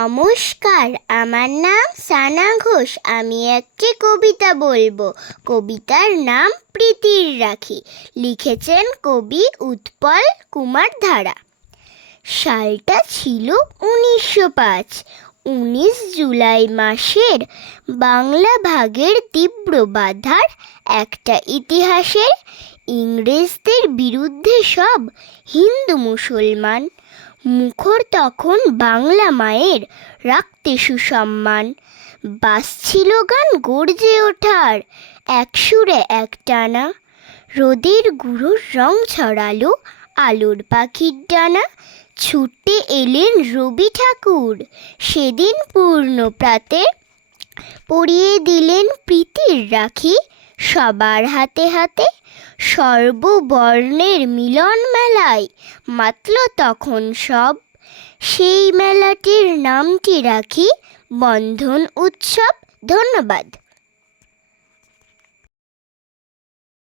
নমস্কার, আমার নাম সানা ঘোষ। আমি একটি কবিতা বলবো। কবিতার নাম প্রীতির রাখি। লিখেছেন কবি উৎপল কুমার ধারা। সালটা ছিল 1905। 19 জুলাই মাসের বাংলা ভাগের তীব্র বাধার একটা ইতিহাসের। ইংরেজদের বিরুদ্ধে সব হিন্দু মুসলমান, মুখর তখন বাংলা মায়ের রাখতে সুসম্মান। বাজছিল গান গর্জে ওঠার এক সুরে একটানা। রোদের গুঁড়োর রং ছড়ালো আলোর পাখির ডানা। ছুটে এলেন রবি ঠাকুর সেদিন পূর্ণ প্রাতে, পরিয়ে দিলেন প্রীতির রাখি সবার হাতে হাতে। সর্ববর্ণের মিলন মেলায় মাতল তখন সব। সেই মেলাটির নামটি রাখি বন্ধন উৎসব। ধন্যবাদ।